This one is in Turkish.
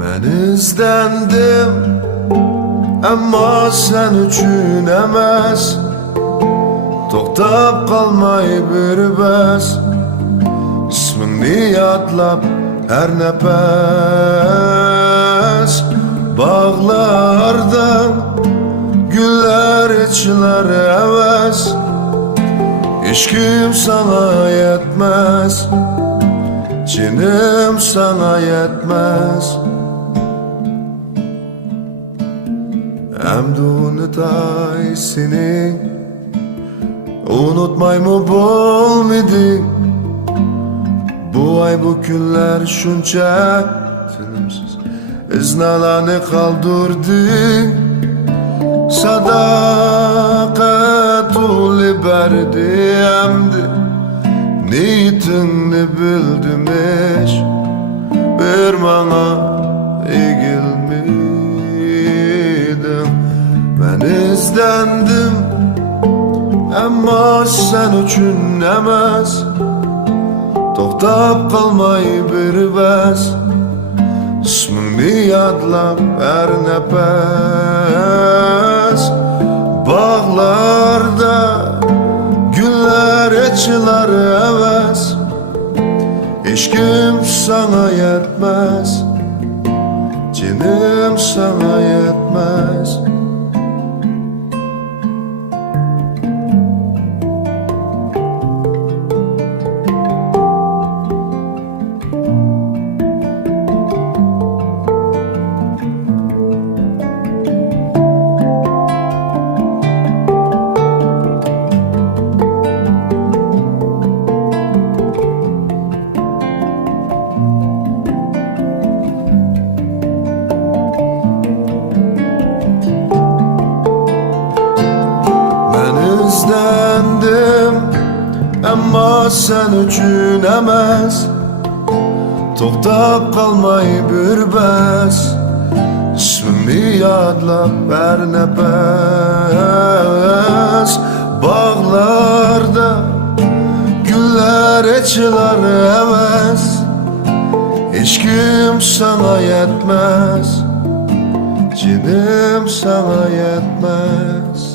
Ben izlendim ama sen üçün emas. To'xtab qolmay bir bas, ismingni yodlab her nefes. Bağlardan güller içler heves. Hiç kim sana yetmez, cinim sana yetmez. Hem de unutay seni, unutmay mı bolmidi? Bu ay bu günler şunca tinimsiz iznalarını kaldırdı. Sadakat uli berdi emdi, niyetini bildim hiç. Bir bana egilmedim. Ben izlendim ama sen üçün emas. To'xtab qolmay bir bas, ismingni yodlab her nefes. Bağlarda güller açılar heves. Hiç kim sana yetmez, cinim sana yetmez. İzlendim ama sen üçün emas. To'xtab qolmay bir bas, ismingni yodlab her nefes. Bağlarda güller açılar heves. Hiç kim sana yetmez, cinim sana yetmez.